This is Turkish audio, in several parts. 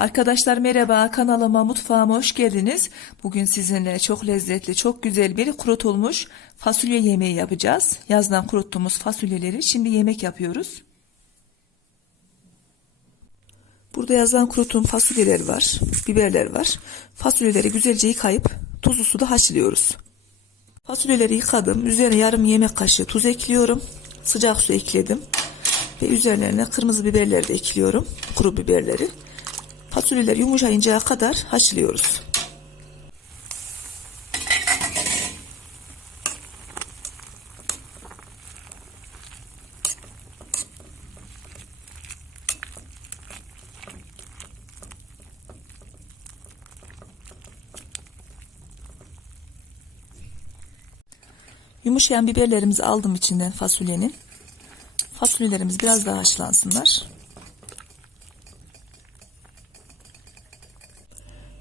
Arkadaşlar merhaba kanalıma mutfağıma hoş geldiniz. Bugün sizinle çok lezzetli çok güzel bir kurutulmuş fasulye yemeği yapacağız. Yazdan kuruttuğumuz fasulyeleri şimdi yemek yapıyoruz. Burada yazdan kuruttuğum fasulyeler var, biberler var. Fasulyeleri güzelce yıkayıp tuzlu suda haşlıyoruz. Fasulyeleri yıkadım. Üzerine yarım yemek kaşığı tuz ekliyorum. Sıcak su ekledim. Ve üzerlerine kırmızı biberleri de ekliyorum. Kuru biberleri. Fasulyeler yumuşayıncaya kadar haşlıyoruz. Yumuşayan biberlerimizi aldım içinden fasulyenin. Fasulyelerimiz biraz daha haşlansınlar.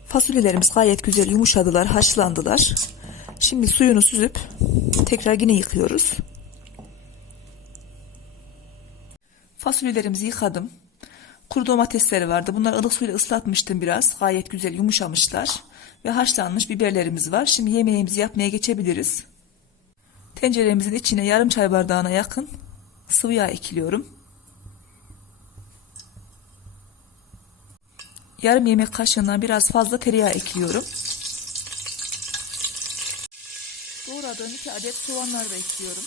Fasulyelerimiz gayet güzel yumuşadılar, haşlandılar. Şimdi suyunu süzüp tekrar yine yıkıyoruz. Fasulyelerimizi yıkadım. Kuru domatesleri vardı. Bunları ılık suyla ıslatmıştım biraz. Gayet güzel yumuşamışlar. Ve haşlanmış biberlerimiz var. Şimdi yemeğimizi yapmaya geçebiliriz. Tenceremizin içine yarım çay bardağına yakın sıvı yağ ekliyorum. Yarım yemek kaşığından biraz fazla tereyağı ekliyorum. Doğradığım iki adet soğanları da ekliyorum.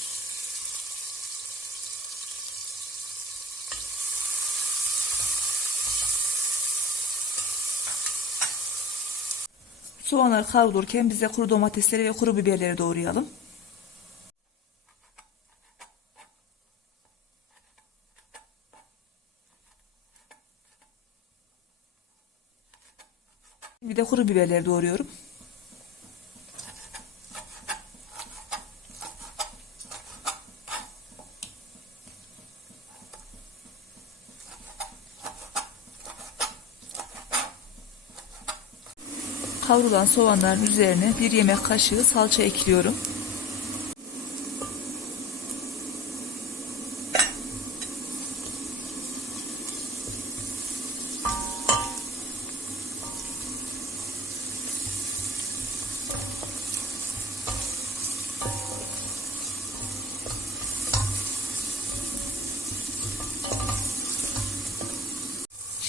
Soğanlar kavrulurken biz de kuru domatesleri ve kuru biberleri doğrayalım. Bir de kuru biberleri doğruyorum. Kavrulan soğanların üzerine bir yemek kaşığı salça ekliyorum.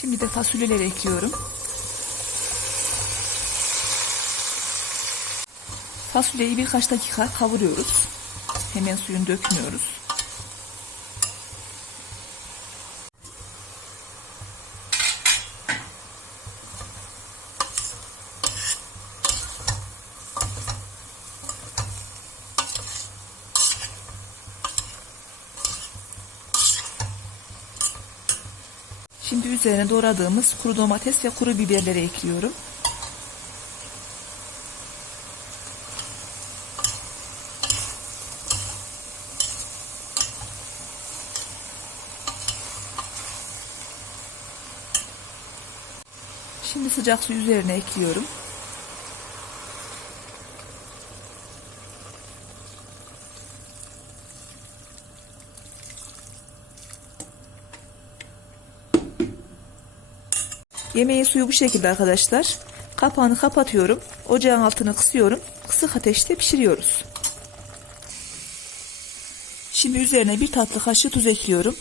Şimdi de fasulyeleri ekliyorum. Fasulyeyi birkaç dakika kavuruyoruz. Hemen suyunu dökmüyoruz. Şimdi üzerine doğradığımız kuru domates ve kuru biberleri ekliyorum. Şimdi sıcak su üzerine ekliyorum. Yemeğin suyu bu şekilde arkadaşlar. Kapağını kapatıyorum. Ocağın altını kısıyorum. Kısık ateşte pişiriyoruz. Şimdi üzerine bir tatlı kaşığı tuz ekliyorum.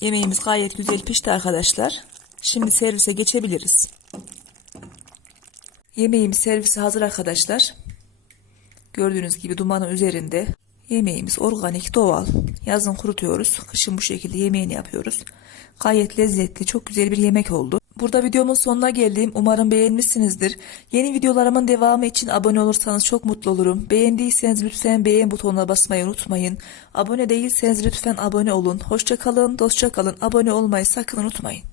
Yemeğimiz gayet güzel pişti arkadaşlar. Şimdi servise geçebiliriz. Yemeğimiz servise hazır arkadaşlar. Gördüğünüz gibi dumanı üzerinde. Yemeğimiz organik, doğal. Yazın kurutuyoruz. Kışın bu şekilde yemeğini yapıyoruz. Gayet lezzetli, çok güzel bir yemek oldu. Burada videomun sonuna geldim. Umarım beğenmişsinizdir. Yeni videolarımın devamı için abone olursanız çok mutlu olurum. Beğendiyseniz lütfen beğen butonuna basmayı unutmayın. Abone değilseniz lütfen abone olun. Hoşça kalın, dostça kalın. Abone olmayı sakın unutmayın.